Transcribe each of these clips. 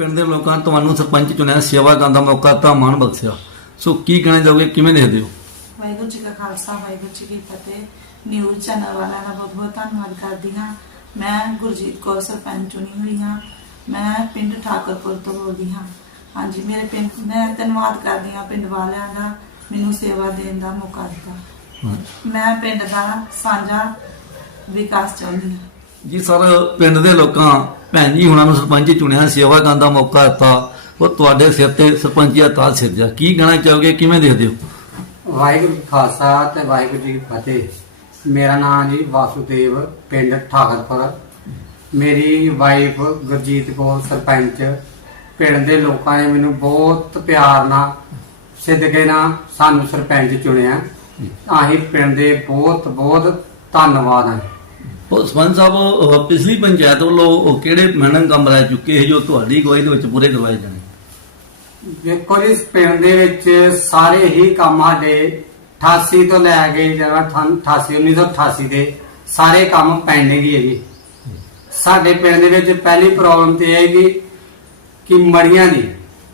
ਪਿੰਡ ਦੇ ਲੋਕਾਂ ਨੇ ਤੁਹਾਨੂੰ ਸਰਪੰਚ ਚੁਣਿਆ ਸੇਵਾ ਕਰਨ ਦਾ ਮੌਕਾ ਤਾਂ ਮਾਣ ਬਖਸ਼ਿਆ। ਸੋ ਕੀ ਕਹਿਣਾ ਚਾਹੋਗੇ ਕਿਵੇਂ ਦੇਖਦੇ ਹੋ? ਵਾਹਿਗੁਰੂ ਜੀ ਕਾ ਖਾਲਸਾ ਵਾਹਿਗੁਰੂ ਜੀ ਕੀ ਫਤਿਹ। ਨਿਊਜ਼ ਚੈਨਲ ਵਾਲਿਆਂ ਦਾ ਬਹੁਤ ਬਹੁਤ ਧੰਨਵਾਦ ਕਰਦੀ ਹਾਂ। ਮੈਂ ਗੁਰਜੀਤ ਕੌਰ ਸਰਪੰਚ ਚੁਣੀ ਹੋਈ ਹਾਂ। ਮੈਂ ਪਿੰਡ ਠਾਕਰਪੁਰ ਤੋਂ ਬੋਲਦੀ ਹਾਂ। ਹਾਂਜੀ ਮੇਰੇ ਪਿੰਡ ਮੈਂ ਧੰਨਵਾਦ ਕਰਦੀ ਹਾਂ ਪਿੰਡ ਵਾਲਿਆਂ ਦਾ ਮੈਨੂੰ ਸੇਵਾ ਦੇਣ ਦਾ ਮੌਕਾ ਦਿੱਤਾ। ਮੈਂ ਪਿੰਡ ਦਾ ਸਾਂਝਾ ਵਿਕਾਸ ਚਾਹੁੰਦੀ ਹਾਂ। ਜੀ ਸਰ ਪਿੰਡ ਦੇ ਲੋਕਾਂ ਭੈਣ ਜੀ, ਹੁਣਾਂ ਨੂੰ ਸਰਪੰਚ ਚੁਣਿਆ ਸੇਵਾ ਕਰਨ ਦਾ ਮੌਕਾ ਦਿੱਤਾ। ਉਹ ਤੁਹਾਡੇ ਸਿਰ ਤੇ ਸਰਪੰਚੀਆ ਤਾਜ ਸਿਰਜਾ ਕੀ ਕਹਿਣਾ ਚਾਹੋਗੇ, ਕਿਵੇਂ ਦੇਖਦੇ ਹੋ? ਵਾਹਿਗੁਰੂ ਜੀ ਖਾਲਸਾ ਤੇ ਵਾਹਿਗੁਰੂ ਜੀ ਕੀ ਫਤਿਹ। ਮੇਰਾ ਨਾਮ ਜੀ ਵਾਸੂਦੇਵ, ਪਿੰਡ ਠਾਕਰਪੁਰ। ਮੇਰੀ ਵਾਈਫ ਗੁਰਜੀਤ ਕੌਰ, ਸਰਪੰਚ। ਪਿੰਡ ਦੇ ਲੋਕਾਂ ਨੇ ਮੈਨੂੰ ਬਹੁਤ ਪਿਆਰ ਨਾਲ ਸਿੱਧਕੇ ਨਾਲ ਸਾਨੂੰ ਸਰਪੰਚ ਚੁਣਿਆ। ਆਹੀ ਪਿੰਡ ਦੇ ਬਹੁਤ ਬਹੁਤ ਧੰਨਵਾਦ ਹੈ। ਉਹ ਸਾਹਿਬ ਪਿਛਲੀ ਪੰਚਾਇਤ ਵੱਲੋਂ ਕਿਹੜੇ ਮੈਡਮ ਕੰਮ ਰਹਿ ਚੁੱਕੇ ਸੀ ਜੋ ਤੁਹਾਡੀ ਅਗਵਾਈ ਦੇ ਵਿੱਚ ਪੂਰੇ ਕਰਵਾਏ ਜਾਣੇ? ਦੇਖੋ ਜੀ, ਇਸ ਪਿੰਡ ਦੇ ਵਿੱਚ ਸਾਰੇ ਹੀ ਕੰਮ ਸਾਡੇ 88 ਤੋਂ ਲੈ ਕੇ ਜਿਹੜਾ 88 1988 ਦੇ ਸਾਰੇ ਕੰਮ ਪੈਂਡਿੰਗ ਹੀ ਹੈ ਜੀ ਸਾਡੇ ਪਿੰਡ ਦੇ ਵਿੱਚ ਪਹਿਲੀ ਪ੍ਰੋਬਲਮ ਤੇ ਇਹ ਹੈ ਕਿ ਕਿ ਮੜੀਆਂ ਦੀ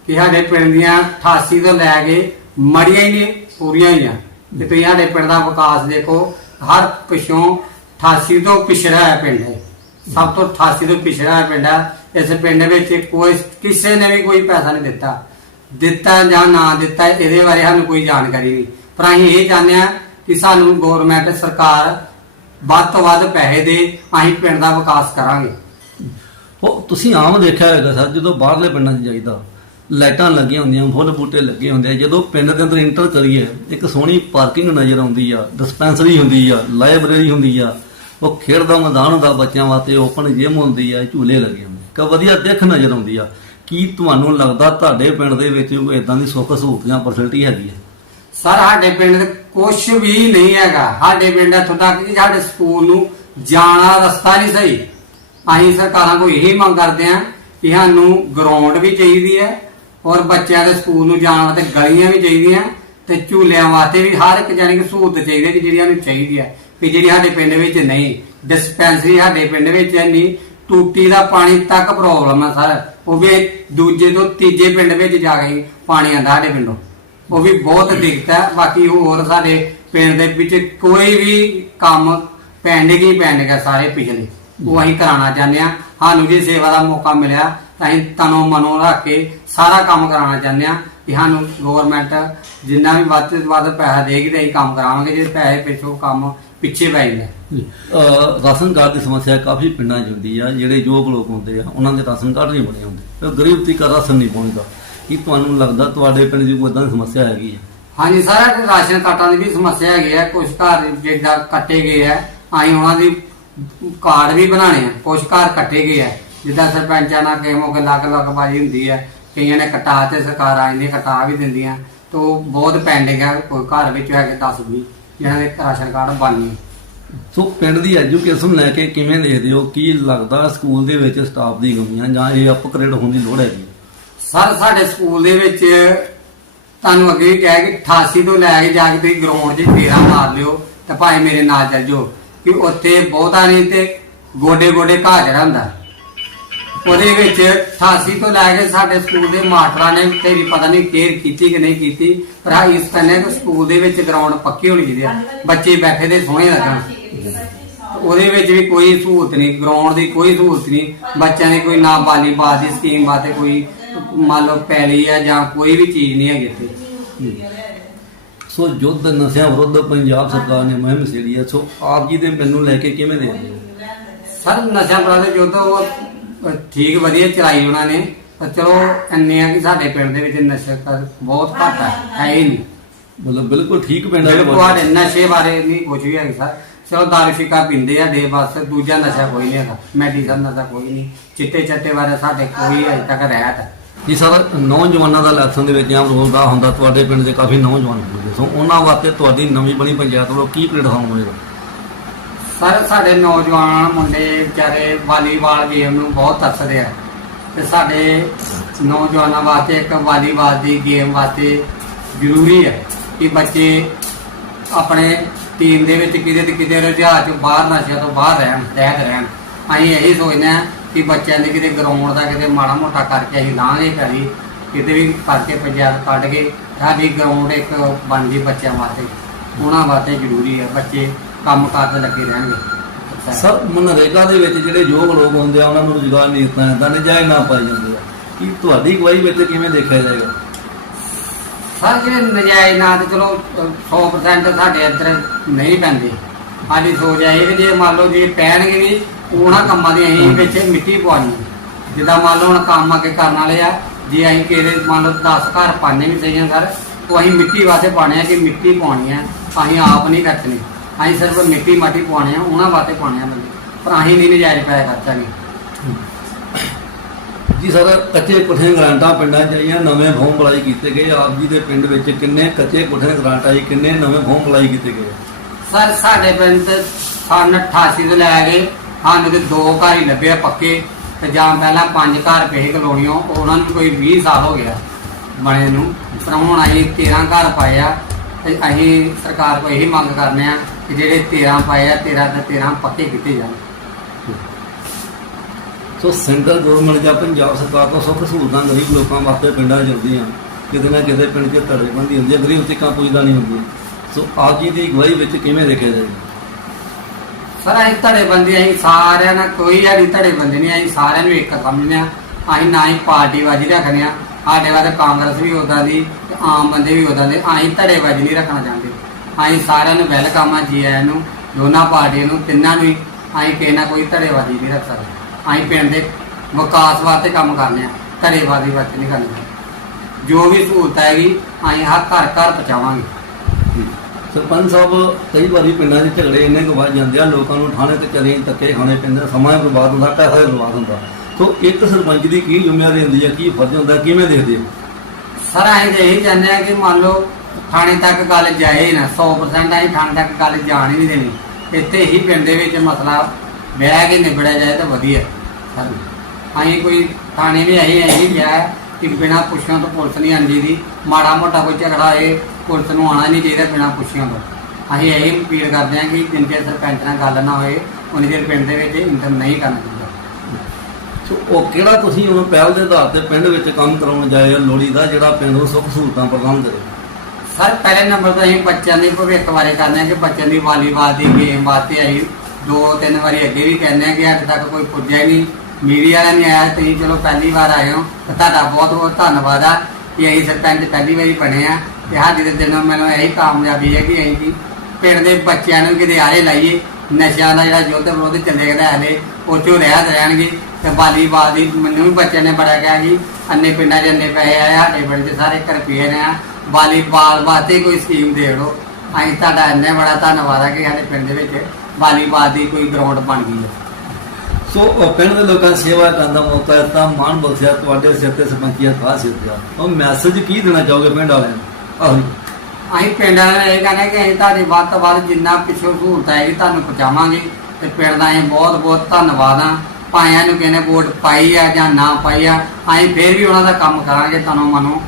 ਕਿ ਸਾਡੇ ਪਿੰਡ ਦੀਆਂ 88 ਤੋਂ ਲੈ ਕੇ ਮੜੀਆਂ ਹੀ ਨਹੀਂ ਪੂਰੀਆਂ ਹੀ ਆ। ਤੇ ਤੁਸੀਂ ਸਾਡੇ ਪਿੰਡ ਦਾ ਵਿਕਾਸ ਦੇਖੋ, ਹਰ ਪਿਛੋਂ 88 ਤੋਂ ਪਿਛੜਾ ਹੈ ਪਿੰਡ ਹੈ ਸਭ ਤੋਂ 88 ਤੋਂ ਪਿਛੜਾ ਹੈ ਪਿੰਡ ਹੈ ਇਸ ਪਿੰਡ ਵਿੱਚ ਕੋਈ, ਕਿਸੇ ਨੇ ਵੀ ਕੋਈ ਪੈਸਾ ਨਹੀਂ ਦਿੱਤਾ। ਦਿੱਤਾ ਜਾਂ ਨਾ ਦਿੱਤਾ, ਇਹਦੇ ਬਾਰੇ ਸਾਨੂੰ ਕੋਈ ਜਾਣਕਾਰੀ ਨਹੀਂ। ਪਰ ਅਸੀਂ ਇਹ ਚਾਹੁੰਦੇ ਹਾਂ ਕਿ ਸਾਨੂੰ ਗਵਰਨਮੈਂਟ ਸਰਕਾਰ ਵੱਧ ਤੋਂ ਵੱਧ ਪੈਸੇ ਦੇ, ਅਸੀਂ ਪਿੰਡ ਦਾ ਵਿਕਾਸ ਕਰਾਂਗੇ। ਉਹ ਤੁਸੀਂ ਆਮ ਦੇਖਿਆ ਹੋਵੇਗਾ ਸਰ, ਜਦੋਂ ਬਾਹਰਲੇ ਪਿੰਡਾਂ 'ਚ ਜਾਈਦਾ, ਲਾਈਟਾਂ ਲੱਗੀਆਂ ਹੁੰਦੀਆਂ, ਫੁੱਲ ਬੂਟੇ ਲੱਗੇ ਹੁੰਦੇ ਆ। ਜਦੋਂ ਪਿੰਡ ਦੇ ਅੰਦਰ ਇੰਟਰ ਕਰੀਏ, ਇੱਕ ਸੋਹਣੀ ਪਾਰਕਿੰਗ ਨਜ਼ਰ ਆਉਂਦੀ ਆ ਡਿਸਪੈਂਸਰੀ ਹੁੰਦੀ ਆ ਲਾਇਬ੍ਰੇਰੀ ਹੁੰਦੀ ਆ ਉਹ ਖੇਡ ਦਾ ਮੈਦਾਨ ਹੁੰਦਾ ਬੱਚਿਆਂ ਵਾਸਤੇ ਓਪਨ ਜਿਮ ਹੁੰਦੀ ਆ ਝੂਲੇ ਲੱਗੇ ਹੁੰਦੇ ਕਾ ਵਧੀਆ ਦਿੱਖ ਨਜ਼ਰ ਆਉਂਦੀ ਆ ਕੀ ਤੁਹਾਨੂੰ ਲੱਗਦਾ ਤੁਹਾਡੇ ਪਿੰਡ ਦੇ ਵਿੱਚ ਕੋਈ ਇਦਾਂ ਦੀ ਸੁੱਖ ਸਹੂਲਤ ਜਾਂ ਫੈਸਿਲਿਟੀ ਹੈਗੀ ਆ। ਸਰ, ਸਾਡੇ ਪਿੰਡ ਦੇ ਕੁਝ ਵੀ ਨਹੀਂ ਹੈਗਾ। ਸਾਡੇ ਪਿੰਡ ਇੱਥੋਂ ਤੱਕ ਕਿ ਸਾਡੇ ਸਕੂਲ ਨੂੰ ਜਾਣਾ ਰਸਤਾ ਨਹੀਂ ਸਹੀ। ਅਸੀਂ ਸਰਕਾਰਾਂ ਕੋਲ ਇਹੀ ਮੰਗ ਕਰਦੇ ਹਾਂ ਕਿ ਸਾਨੂੰ ਗਰਾਊਂਡ ਵੀ ਚਾਹੀਦੀ ਹੈ ਔਰ ਬੱਚਿਆਂ ਦੇ ਸਕੂਲ ਨੂੰ ਜਾਣ ਵਾਸਤੇ ਗਲੀਆਂ ਵੀ ਚਾਹੀਦੀਆਂ। ਤੇ ਝੂਲਿਆਂ ਵਾਸਤੇ ਵੀ ਹਰ ਇੱਕ ਜਾਨੀ ਕਿ ਸਹੂਲਤ ਚਾਹੀਦੀ ਹੈ ਕਿ ਜਿਹੜੀ ਸਾਨੂੰ ਚਾਹੀਦੀ ਹੈ। ਕਿ ਜਿਹੜੀ ਸਾਡੇ ਪਿੰਡ ਵਿੱਚ ਨਹੀਂ ਡਿਸਪੈਂਸਰੀ ਸਾਡੇ ਪਿੰਡ ਵਿੱਚ ਹੈ ਨਹੀਂ, ਟੂਟੀ ਦਾ ਪਾਣੀ ਤੱਕ ਪ੍ਰੋਬਲਮ ਹੈ ਸਰ। ਉਹ ਵੀ ਦੂਜੇ ਤੋਂ ਤੀਜੇ ਪਿੰਡ ਵਿੱਚ ਜਾ ਕੇ ਪਾਣੀ ਆਉਂਦਾ ਸਾਡੇ ਪਿੰਡੋਂ। ਉਹ ਵੀ ਬਹੁਤ ਦਿੱਕਤ ਹੈ। ਬਾਕੀ ਹੋਰ ਸਾਡੇ ਪਿੰਡ ਦੇ ਵਿੱਚ ਕੋਈ ਵੀ ਕੰਮ ਪੈਂਡਿੰਗ ਹੀ ਪੈਂਡਿੰਗ ਹੈ ਸਾਰੇ ਪਿਛਲੇ। ਉਹ ਅਸੀਂ ਕਰਾਉਣਾ ਚਾਹੁੰਦੇ ਹਾਂ। ਸਾਨੂੰ ਜੇ ਸੇਵਾ ਦਾ ਮੌਕਾ ਮਿਲਿਆ ਤਾਂ ਅਸੀਂ ਤਨੋਂ ਮਨੋਂ ਰੱਖ ਕੇ ਸਾਰਾ ਕੰਮ ਕਰਾਉਣਾ ਚਾਹੁੰਦੇ ਹਾਂ। ਕਿ ਸਾਨੂੰ ਗਵਰਨਮੈਂਟ ਜਿੰਨਾ ਵੀ ਵੱਧ ਤੋਂ ਵੱਧ ਪੈਸਾ ਦੇਗੀ ਤੇ ਅਸੀਂ ਕੰਮ ਕਰਾਵਾਂਗੇ ਜੇ ਪੈਸੇ ਪਿੱਛੋਂ ਕੰਮ ਪਿੱਛੇ ਪੈ ਜਾਂਦਾ। ਅਹ ਰਾਸ਼ਨ ਕਾਰਡ ਦੀ ਸਮੱਸਿਆ ਕਾਫੀ ਪਿੰਡਾਂ 'ਚ ਹੁੰਦੀ ਆ ਜਿਹੜੇ ਯੋਗ ਲੋਕ ਹੁੰਦੇ ਆ ਉਹਨਾਂ ਦੇ ਰਾਸ਼ਨ ਕਾਰਡ ਨਹੀਂ ਬਣੇ ਹੁੰਦੇ। ਤੇ ਗਰੀਬ ਤੀਕ ਰਾਸ਼ਨ ਨਹੀਂ ਪਹੁੰਚਦਾ। ਕੀ ਤੁਹਾਨੂੰ ਲੱਗਦਾ ਤੁਹਾਡੇ ਪਿੰਡ ਦੀ ਕੋਈ ਦੀ ਸਮੱਸਿਆ ਹੈਗੀ ਹੈ ਹਾਂਜੀ ਸਾਰਾ ਰਾਸ਼ਨ ਕਾਰਡਾਂ ਦੀ ਵੀ ਸਮੱਸਿਆ ਹੈਗੀ ਹੈ ਕੁਝ ਘਰ ਜਿੱਦਾਂ ਕੱਟੇ ਗਏ ਹੈ ਅਸੀਂ ਉਹਨਾਂ ਦੀ ਕਾਰਡ ਵੀ ਬਣਾਣੇ ਆ। ਕੁਝ ਘਰ ਕੱਟੇ ਗਏ ਹੈ ਜਿੱਦਾਂ ਸਰਪੰਚਾਂ ਨਾਲ ਕਿਸੇ ਮੌਕੇ ਲੱਗ ਲੱਗ ਬਾਜੀ ਹੁੰਦੀ ਹੈ ਕਈਆਂ ਨੇ ਕਟਾ ਤੇ ਸਰਕਾਰ ਆ ਜਾਂਦੀ ਹੈ, ਕਟਾ ਵੀ ਦਿੰਦੀਆਂ ਤੋਂ ਬਹੁਤ ਪੈਂਡਿੰਗ ਹੈ ਕੋਈ ਘਰ ਵਿੱਚ ਹੈਗੇ 10 20 ਜਿਹਨਾਂ ਦੇ ਰਾਸ਼ਨ ਕਾਰਡ ਬਣਨੇ ਸੋ ਪਿੰਡ ਦੀ ਐਜੂਕੇਸ਼ਨ ਲੈ ਕੇ ਕਿਵੇਂ ਦੇਖਦੇ ਹੋ? ਕੀ ਲੱਗਦਾ ਸਕੂਲ ਦੇ ਵਿੱਚ ਸਟਾਫ ਦੀ ਕਮੀਆਂ ਜਾਂ ਇਹ ਅਪਗ੍ਰੇਡ ਹੋਣ ਦੀ ਲੋੜ ਹੈਗੀ? ਸਰ ਸਾਡੇ ਸਕੂਲ ਦੇ ਵਿੱਚ ਤੁਹਾਨੂੰ ਅੱਗੇ ਵੀ ਕਿਹਾ ਕਿ 88 ਤੋਂ ਲੈ ਕੇ ਜਾ ਕੇ ਤੁਸੀਂ ਗਰਾਊਂਡ 'ਚ ਫੇਰਾ ਮਾਰ ਲਿਓ ਤੇ ਭਾਈ ਮੇਰੇ ਨਾਲ ਚੱਲ ਜਾਓ ਕਿ ਉੱਥੇ ਬਹੁਤਾ ਨਹੀਂ ਤੇ ਗੋਡੇ ਗੋਡੇ ਘਾਹ ਜਿਹੜਾ ਹੁੰਦਾ। ਉਹਦੇ ਵਿੱਚ 88 ਤੋਂ ਲੈ ਕੇ ਸਾਡੇ ਸਕੂਲ ਦੇ ਮਾਸਟਰਾਂ ਨੇ ਤੇਰੀ ਪਤਾ ਨਹੀਂ ਕੇਅਰ ਕੀਤੀ ਕਿ ਨਹੀਂ ਕੀਤੀ ਪਰ ਹਾਂ ਇਸ ਤਰ੍ਹਾਂ ਕਿ ਸਕੂਲ ਦੇ ਵਿੱਚ ਗਰਾਊਂਡ ਪੱਕੀ ਹੋਣੀ ਚਾਹੀਦੀ ਹੈ ਬੱਚੇ ਬੈਠੇ ਦੇ ਸੋਹਣੇ ਲੱਗਣ। ਉਹਦੇ ਵਿੱਚ ਵੀ ਕੋਈ ਸਹੂਲਤ ਨਹੀਂ ਗਰਾਊਂਡ ਦੀ ਕੋਈ ਸਹੂਲਤ ਨਹੀਂ। ਬੱਚਿਆਂ ਦੀ ਕੋਈ ਨਾ ਵਾਲੀਬਾਲ ਦੀ ਸਕੀਮ ਵਾਸਤੇ ਕੋਈ ਮੰਨ ਲਓ ਪੈਲੀ ਹੈ ਜਾਂ ਕੋਈ ਵੀ ਚੀਜ਼ ਨਹੀਂ ਹੈਗੀ ਇੱਥੇ। ਸੋ ਯੁੱਧ ਨਸ਼ਿਆਂ ਵਿਰੁੱਧ ਪੰਜਾਬ ਸਰਕਾਰ ਨੇ ਮੁਹਿੰਮ ਛੇੜੀ ਹੈ ਸੋ ਆਪ ਜੀ ਦੇ ਮੈਨੂੰ ਲੈ ਕੇ ਕਿਵੇਂ ਹੋ? ਸਰ ਨਸ਼ਾ ਵਿਰੋਧੀ ਜੋ ਤਾਂ ਉਹ ਅਹ, ਠੀਕ ਵਧੀਆ ਚਲਾਈ ਉਹਨਾਂ ਨੇ। ਪਰ ਚਲੋ ਇੰਨੇ ਆ ਕਿ ਸਾਡੇ ਪਿੰਡ ਦੇ ਵਿੱਚ ਨਸ਼ਾ ਕਰ ਬਹੁਤ ਘੱਟ ਹੈ ਹੈ। ਹੀ ਨਹੀਂ। ਮਤਲਬ ਬਿਲਕੁਲ ਠੀਕ ਪਿੰਡ ਹੈ ਬਿਲਕੁਲ ਸਾਡੇ ਨਸ਼ੇ ਬਾਰੇ ਨਹੀਂ ਕੁਝ ਵੀ ਹੈ ਸਰ। ਚਲੋ ਦਾਰੂ ਸ਼ਿਕਾ ਪੀਂਦੇ ਆ ਡੇ ਬਸ ਦੂਜਾ ਨਸ਼ਾ ਕੋਈ ਨਹੀਂ ਹੈਗਾ। ਮੈਡੀਸਨ ਨਸ਼ਾ ਕੋਈ ਨਹੀਂ। ਚਿੱਟੇ ਚੱਟੇ ਬਾਰੇ ਸਾਡੇ ਕੋਈ ਅਜੇ ਤੱਕ ਰਹਿਤ। ਜੀ ਸਰ ਨੌਜਵਾਨਾਂ ਦਾ ਇਲੈਕਸ਼ਨ ਦੇ ਵਿੱਚ ਆਮ ਰੋਜ਼ਗਾਰ ਹੁੰਦਾ ਤੁਹਾਡੇ ਪਿੰਡ ਦੇ ਕਾਫੀ ਨੌਜਵਾਨ ਹੁੰਦੇ ਸੋ ਉਹਨਾਂ ਵਾਸਤੇ ਤੁਹਾਡੀ ਨਵੀਂ ਬਣੀ ਪੰਚਾਇਤ ਵੱਲੋਂ ਕੀ ਪਲੇਟਫਾਰਮ ਹੋਏਗਾ ਸਰ, ਸਾਡੇ ਨੌਜਵਾਨ ਮੁੰਡੇ ਵਿਚਾਰੇ ਵਾਲੀਬਾਲ ਗੇਮ ਨੂੰ ਬਹੁਤ ਤਰਸਦੇ ਆ। ਤੇ ਸਾਡੇ ਨੌਜਵਾਨਾਂ ਵਾਸਤੇ ਇੱਕ ਵਾਲੀਬਾਲ ਦੀ ਗੇਮ ਵਾਸਤੇ ਜ਼ਰੂਰੀ ਹੈ ਕਿ ਬੱਚੇ ਆਪਣੇ ਟੀਮ ਦੇ ਵਿੱਚ ਕਿਤੇ ਤੇ ਕਿਤੇ ਰੁਝਾਨ ਚੋਂ ਬਾਹਰ ਨਸ਼ਿਆਂ ਤੋਂ ਬਾਹਰ ਰਹਿਣ, ਰਹਿਤ ਰਹਿਣ। ਅਸੀਂ ਇਹੀ ਸੋਚਦੇ ਹਾਂ ਕਿ ਬੱਚਿਆਂ ਦੀ ਕਿਤੇ ਗਰਾਊਂਡ ਦਾ ਕਿਤੇ ਮਾੜਾ ਮੋਟਾ ਕਰਕੇ ਅਸੀਂ ਲਾਂਘੇ ਪੈਲੀ ਕਿਤੇ ਵੀ ਕਰਕੇ ਪੰਚਾਇਤ ਕੱਢ ਕੇ, ਸਾਡੀ ਗਰਾਊਂਡ ਇੱਕ ਬਣ ਗਈ ਬੱਚਿਆਂ ਵਾਸਤੇ। ਉਹਨਾਂ ਵਾਸਤੇ ਜ਼ਰੂਰੀ ਹੈ ਬੱਚੇ ਕੰਮ ਕਰਦੇ ਲੱਗੇ ਰਹਿਣਗੇ। ਸਰ ਮਨਰੇਗਾ ਦੇ ਵਿੱਚ ਜਿਹੜੇ ਯੋਗ ਲੋਕ ਹੁੰਦੇ ਆ ਉਹਨਾਂ ਨੂੰ ਰੁਜ਼ਗਾਰ ਨਹੀਂ ਦਿੱਤਾ ਜਾਂਦਾ ਨਜਾਇਜ਼ ਨਾ ਪਾਈ ਜਾਂਦੇ ਆ। ਕੀ ਤੁਹਾਡੀ ਅਗਵਾਈ ਵਿੱਚ ਕਿਵੇਂ ਦੇਖਿਆ ਜਾਏਗਾ? ਸਰ ਜਿਹੜੇ ਨਜਾਇਜ਼ ਨਾ ਤੇ ਚਲੋ ਅਹ 100% ਸਾਡੇ ਇੱਧਰ ਨਹੀਂ ਪੈਂਦੇ। ਸਾਡੀ ਸੋਚ ਹੈ ਇਹ ਕਿ ਜੇ ਮੰਨ ਲਓ ਜੇ ਪੈਣਗੇ ਵੀ ਉਹਨਾਂ ਕੰਮਾਂ ਦੀ ਅਸੀਂ ਵਿੱਚ ਮਿੱਟੀ ਪਵਾਉਣੀ ਹੈ। ਜਿੱਦਾਂ ਮੰਨ ਲਓ ਹੁਣ ਕੰਮ ਅੱਗੇ ਕਰਨ ਵਾਲੇ ਆ ਜੇ ਅਸੀਂ ਕਿਹਦੇ ਮੰਨ ਲਓ 10 ਘਰ ਪਾਣੇ ਵੀ ਆ ਸਰ ਉਹ ਅਸੀਂ ਮਿੱਟੀ ਵਾਸਤੇ ਪਾਣੇ ਆ ਕਿ ਮਿੱਟੀ ਪਾਉਣੀ ਆ ਅਸੀਂ ਆਪ ਨਹੀਂ ਖਰਚਣੀ ਅਸੀਂ ਸਿਰਫ ਮਿੱਟੀ ਮਾਟੀ ਪਾਉਣੇ ਆ ਉਹਨਾਂ ਵਾਸਤੇ ਪਾਉਣੇ ਆ ਬੰਦੇ। ਪਰ ਅਸੀਂ ਨਹੀਂ ਨਜਾਇਜ਼ ਪੈਸੇ ਖਰਚਾਂਗੇ। ਜੀ ਸਰ ਕੱਚੇ ਕੁੱਠੇ ਗ੍ਰਾਂਟਾਂ ਪਿੰਡਾਂ 'ਚ ਆਈਆਂ ਨਵੇਂ ਫੋਰਮ ਅਪਲਾਈ ਕੀਤੇ ਗਏ। ਆਪ ਜੀ ਦੇ ਪਿੰਡ ਵਿੱਚ ਕਿੰਨੇ ਕੱਚੇ ਕੁੱਠੇ ਗ੍ਰਾਂਟ ਆਈ ਕਿੰਨੇ ਨਵੇਂ ਫੋਰਮ ਅਪਲਾਈ ਕੀਤੇ ਗਏ? ਸਰ ਸਾਡੇ ਪਿੰਡ ਸਨ 88 ਤੋਂ ਲੈ ਕੇ ਸਾਨੂੰ ਤੇ ਦੋ ਘਰ ਹੀ ਲੱਭੇ ਪੱਕੇ। ਤੇ ਜਾਂ ਪਹਿਲਾਂ ਪੰਜ ਘਰ ਪਏ ਕਲੋਨੀਆਂ ਉਹਨਾਂ ਨੂੰ ਕੋਈ 20 ਸਾਲ ਹੋ ਗਿਆ ਬਣੇ ਨੂੰ। ਪਰ ਹੁਣ ਅਸੀਂ 13 ਘਰ ਪਾਏ ਆ ਤੇ ਅਸੀਂ ਸਰਕਾਰ ਕੋਲ ਇਹੀ ਮੰਗ ਕਰਨੇ ਆ ਕਿ ਜਿਹੜੇ 13 ਪਾਏ ਆ 13 ਤੇ 13 ਪੱਕੇ ਕੀਤੇ ਜਾਣ। ਸੋ ਸੈਂਟਰ ਗਵਰਨਮੈਂਟ ਜਾਂ ਪੰਜਾਬ ਸਰਕਾਰ ਤੋਂ ਸੁੱਖ ਸਹੂਲਤਾਂ ਗਰੀਬ ਲੋਕਾਂ ਵਾਸਤੇ ਪਿੰਡਾਂ 'ਚ ਹੁੰਦੀਆਂ। ਕਿਤੇ ਨਾ ਕਿਤੇ ਪਿੰਡ 'ਚ ਧੜੇਬੰਦੀ ਹੁੰਦੀ ਹੈ ਗਰੀਬ ਤੱਕਾਂ ਪੁੱਜਦਾ ਨਹੀਂ ਹੁੰਦੀ। ਸੋ ਆਪ ਜੀ ਦੀ ਅਗਵਾਈ ਵਿੱਚ ਕਿਵੇਂ ਦੇਖਿਆ ਜਾਏਗਾ ਸਰ ਅਸੀਂ ਧੜੇ ਬੰਦੇ ਅਸੀਂ ਸਾਰਿਆਂ ਨਾਲ ਕੋਈ ਸਾਡੀ ਧੜੇ ਬੰਦੇ ਨਹੀਂ ਅਸੀਂ ਸਾਰਿਆਂ ਨੂੰ ਇੱਕ ਸਮਝਦੇ ਆ ਅਸੀਂ ਨਾ ਹੀ ਪਾਰਟੀਬਾਜ਼ੀ ਰੱਖਦੇ ਆ ਸਾਡੇ ਵਾਸਤੇ ਕਾਂਗਰਸ ਵੀ ਉਦਾਂ ਦੀ ਤੇ ਆਮ ਬੰਦੇ ਵੀ ਉਦਾਂ ਦੇ ਅਸੀਂ ਧੜੇਬਾਜ਼ੀ ਨਹੀਂ ਰੱਖਣਾ ਚਾਹੁੰਦੇ। ਅਸੀਂ ਸਾਰਿਆਂ ਨੂੰ ਵੈਲਕਮ ਆ ਜੀ ਆਇਆਂ ਨੂੰ ਦੋਨਾਂ ਪਾਰਟੀਆਂ ਨੂੰ ਤਿੰਨਾਂ ਨੂੰ ਅਸੀਂ ਕਿਸੇ ਨਾਲ ਕੋਈ ਧੜੇਬਾਜ਼ੀ ਨਹੀਂ ਰੱਖ ਸਕਦੇ। ਅਸੀਂ ਪਿੰਡ ਦੇ ਵਿਕਾਸ ਵਾਸਤੇ ਕੰਮ ਕਰਨੇ ਆ ਧੜੇਬਾਜ਼ੀ ਵਾਸਤੇ ਨਹੀਂ ਕਰਨੀ। ਜੋ ਵੀ ਸਹੂਲਤ ਹੈਗੀ ਅਸੀਂ ਹਰ ਘਰ ਘਰ ਪਹੁੰਚਾਵਾਂਗੇ। ਸਰਪੰਚ ਸਾਹਿਬ ਕਈ ਵਾਰੀ ਪਿੰਡਾਂ 'ਚ ਝਗੜੇ ਇੰਨੇ ਕੁ ਵੱਧ ਜਾਂਦੇ ਆ ਲੋਕਾਂ ਨੂੰ ਥਾਣੇ ਤੇ ਚਰੇ ਧੱਕੇ ਖਾਣੇ ਪੈਂਦੇ ਸਮਾਂ ਬਰਬਾਦ ਹੁੰਦਾ ਪੈਸਾ ਬਰਬਾਦ ਹੁੰਦਾ। ਸੋ ਇੱਕ ਸਰਪੰਚ ਦੀ ਕੀ ਜ਼ਿੰਮੇਵਾਰੀ ਹੁੰਦੀ ਹੈ ਕੀ ਫਰਜ਼ ਹੁੰਦਾ ਕਿਵੇਂ ਦੇਖਦੇ ਹੋ? ਸਰ ਅਸੀਂ ਇਹੀ ਚਾਹੁੰਦੇ ਆ ਕਿ ਮੰਨ ਲਓ ਥਾਣੇ ਤੱਕ ਗੱਲ ਜਾਏ ਹੀ ਨਾ 100% ਅਸੀਂ ਥਾਣੇ ਤੱਕ ਗੱਲ ਜਾਣ ਹੀ ਨਹੀਂ ਦੇਣੀ। ਇੱਥੇ ਹੀ ਪਿੰਡ ਦੇ ਵਿੱਚ ਮਸਲਾ ਬਹਿ ਕੇ ਨਿਬੜਿਆ ਜਾਏ ਤਾਂ ਵਧੀਆ। ਸਰ, ਅਸੀਂ ਕੋਈ ਥਾਣੇ ਵੀ ਅਸੀਂ ਇਹੀ ਗਿਆ ਕਿ ਬਿਨਾਂ ਪੁੱਛਿਆਂ ਤੋਂ ਪੁਲਿਸ ਨਹੀਂ ਆਉਂਦੀ ਦੀ। ਮਾੜਾ ਮੋਟਾ ਕੋਈ ਝਗੜਾ ਹੋਏ, ਪੁਲਿਸ ਨੂੰ ਆਉਣਾ ਨਹੀਂ ਚਾਹੀਦਾ ਬਿਨਾਂ ਪੁੱਛਿਆਂ ਤੋਂ। ਅਸੀਂ ਇਹੀ ਅਪੀਲ ਕਰਦੇ ਹਾਂ ਕਿ ਜਿੰਨੇ ਸਰਪੰਚ ਨਾਲ ਗੱਲ ਨਾ ਹੋਏ ਉਹਨੇ ਚਿਰ ਪਿੰਡ ਦੇ ਵਿੱਚ ਇੰਤਰ ਨਹੀਂ ਕਰਨਾ ਚਾਹੀਦਾ। ਸੋ ਉਹ ਕਿਹੜਾ ਤੁਸੀਂ ਹੁਣ ਪਹਿਲ ਦੇ ਆਧਾਰ ਤੇ ਪਿੰਡ ਵਿੱਚ ਕੰਮ ਕਰਾਉਣ ਜਾਏ ਆ ਲੋੜੀ ਦਾ ਜਿਹੜਾ ਪਿੰਡ ਨੂੰ ਸੁੱਖ ਸਹੂਲਤਾਂ ਪ੍ਰਦਾਨ ਕਰੇ ਸਰ, ਪਹਿਲੇ ਨੰਬਰ ਤੋਂ ਅਸੀਂ ਬੱਚਿਆਂ ਦੇ ਭਵਿੱਖ ਬਾਰੇ ਕਹਿੰਦੇ ਹਾਂ ਕਿ ਬੱਚਿਆਂ ਦੀ ਵਾਲੀਬਾਲ ਦੀ ਗੇਮ ਵਾਸਤੇ ਅਸੀਂ ਦੋ ਤਿੰਨ ਵਾਰੀ ਅੱਗੇ ਵੀ ਕਹਿੰਦੇ ਹਾਂ ਕਿ ਅੱਜ ਤੱਕ ਕੋਈ ਪੁੱਜਿਆ ਹੀ ਨਹੀਂ। ਮੀਡੀਆ ਵਾਲਾ ਨਹੀਂ ਆਇਆ, ਤੁਸੀਂ ਚਲੋ ਪਹਿਲੀ ਵਾਰ ਆਏ ਹੋ ਤਾਂ ਤੁਹਾਡਾ ਬਹੁਤ ਬਹੁਤ ਧੰਨਵਾਦ ਆ ਕਿ ਅਸੀਂ ਸਰਪੰਚ ਪਹਿਲੀ ਵਾਰੀ ਬਣੇ ਆ ਤੇ ਸਾਡੀ ਦੇ ਦਿਨੋਂ ਮੈਨੂੰ ਇਹੀ ਕਾਮਯਾਬੀ ਹੈ ਕਿ ਅਸੀਂ ਪਿੰਡ ਦੇ ਬੱਚਿਆਂ ਨੂੰ ਕਿਤੇ ਆਰੇ ਲਾਈਏ, ਨਸ਼ਿਆਂ ਦਾ ਜਿਹੜਾ ਯੁੱਧ ਵਿਰੋਧ ਚੱਲੇਗਾ ਹਲੇ ਉਹ ਚੋਂ ਰਹਿਤ ਰਹਿਣਗੇ ਤੇ ਵਾਲੀਬਾਲ ਦੀ ਮੈਨੂੰ ਵੀ ਬੱਚਿਆਂ ਨੇ ਬੜਾ ਕਿਹਾ ਕਿ ਅੰਨੇ ਪਿੰਡਾਂ 'ਚ ਅੰਨੇ ਪੈਸੇ ਆਏ, ਸਾਡੇ ਪਿੰਡ 'ਚ ਸਾਰੇ ਘਰ ਪੀਏ ਨੇ ਆ। ਵਾਲੀਬਾਲ ਵਾਸਤੇ ਕੋਈ ਸਕੀਮ ਦੇ ਦਿਓ। ਅਸੀਂ ਤੁਹਾਡਾ ਇੰਨੇ ਬੜਾ ਧੰਨਵਾਦ ਆ ਕਿ ਸਾਡੇ ਪਿੰਡ ਦੇ ਵਿੱਚ ਵਾਲੀਬਾਲ ਦੀ ਕੋਈ ਗਰਾਊਂਡ ਬਣ ਗਈ ਹੈ। ਸੋ ਉਹ ਪਿੰਡ ਦੇ ਲੋਕਾਂ ਦੀ ਸੇਵਾ ਕਰਨ ਦਾ ਮੌਕਾ ਦਿੱਤਾ। ਮਾਣ ਬਖਸ਼ਿਆ ਤੁਹਾਡੇ ਸਿਰ ਤੇ ਸਰਪੰਚੀਆ ਖਾਸ ਦਿੱਤਾ। ਉਹ ਮੈਸੇਜ ਕੀ ਦੇਣਾ ਚਾਹੋਗੇ ਪਿੰਡ ਵਾਲਿਆਂ ਨੂੰ? ਆਹੋ ਅਸੀਂ ਪਿੰਡਾਂ ਨੂੰ ਇਹ ਕਹਿੰਦੇ ਕਿ ਅਸੀਂ ਤੁਹਾਡੀ ਵੱਧ ਤੋਂ ਵੱਧ ਜਿੰਨਾ ਪਿੱਛੋਂ ਸਹੂਲਤ ਹੈਗੀ ਤੁਹਾਨੂੰ ਪਹੁੰਚਾਵਾਂਗੇ। ਤੇ ਪਿੰਡ ਦਾ ਅਸੀਂ ਬਹੁਤ ਬਹੁਤ ਧੰਨਵਾਦ ਆ। ਭਾਇਆਂ ਨੂੰ ਕਹਿੰਦੇ ਵੋਟ ਪਾਈ ਆ ਜਾਂ ਨਾ ਪਾਈ ਆ ਅਸੀਂ ਫੇਰ ਵੀ ਉਹਨਾਂ ਦਾ ਕੰਮ ਕਰਾਂਗੇ। ਤੁਹਾਨੂੰ ਮਨੋਂ